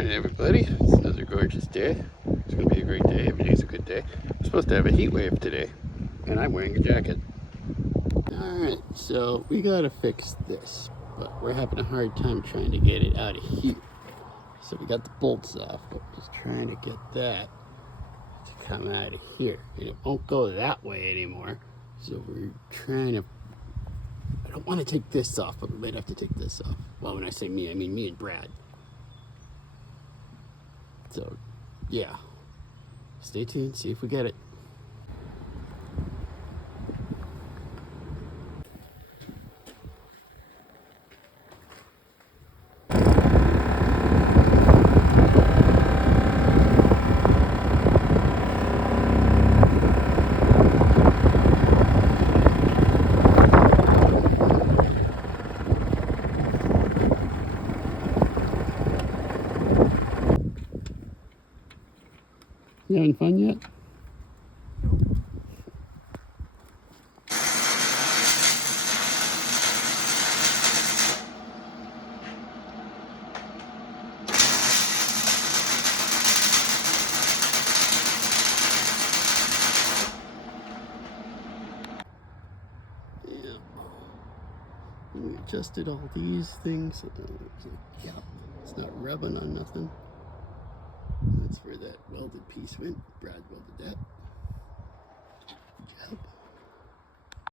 morning, everybody. It's another gorgeous day. It's going to be a great day. Every day's a good day. We're supposed to have a heat wave today, and I'm wearing a jacket. Alright, so we got to fix this, but we're having a hard time trying to get it out of here. So we got the bolts off, but just trying to get that to come out of here. And it won't go that way anymore. So we're trying to... I don't want to take this off, but we might have to take this off. Well, when I say me, I mean me and Brad. So, yeah. Stay tuned, see if we get it. You having fun yet? Yeah. We adjusted all these things. Yeah, it's not rubbing on nothing. That's where that welded piece went. Brad welded that. Good job.